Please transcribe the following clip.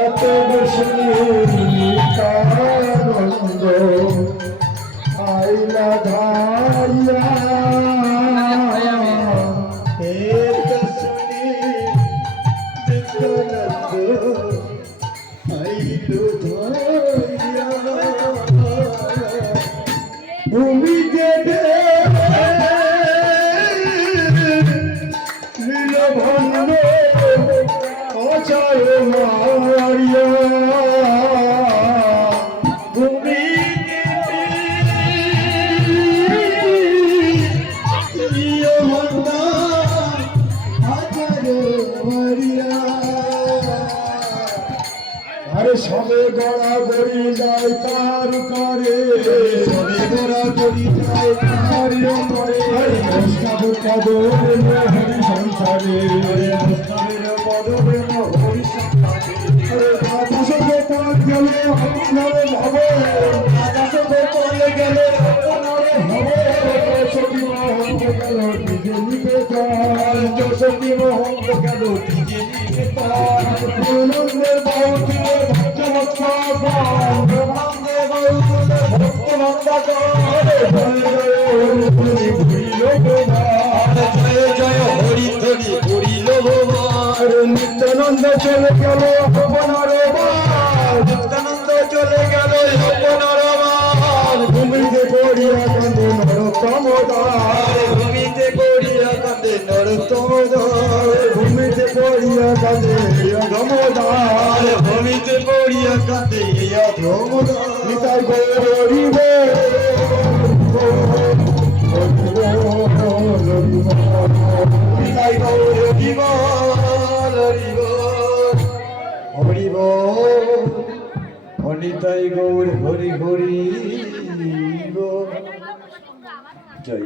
এত বেশি আনন্দ আইলা ধাইয়া ভূমি দেবে নীলভণ্ড অচার মারিয়া ভূমি নীলভণ্ড অচার মারিয়া আরে সবে গড়া গড়ি যায় তার করে সবে গড়া গড়ি যায় তার করে হরি সংসারে হরি সংসারে আকাশ গোপাল গেলে আপনারে ভাবে আকাশ গোপাল গেলে আপনারে ভাবে সতী মহন্ত গেল নিজে নিজে চায় সতী মহন্ত গেল নিজে নিজে চায় আনন্দের বাউটিয়ে নিত্যানন্দ চলে গেল নিত্যানন্দ চলে গেল ভূমিতে পড়িয়া কান্দে নরোত্তম ভূমিতে পড়িয়া কান্দে নরোত্তম ভূমিতে পড়িয়া কান্দে ধমদার ভূমিতে পড়িয়া কান্দে ধমদার নিতাই গৌরীব নিতাই গৌরীব হরিব নিতাই গৌর হরি হরি জয়।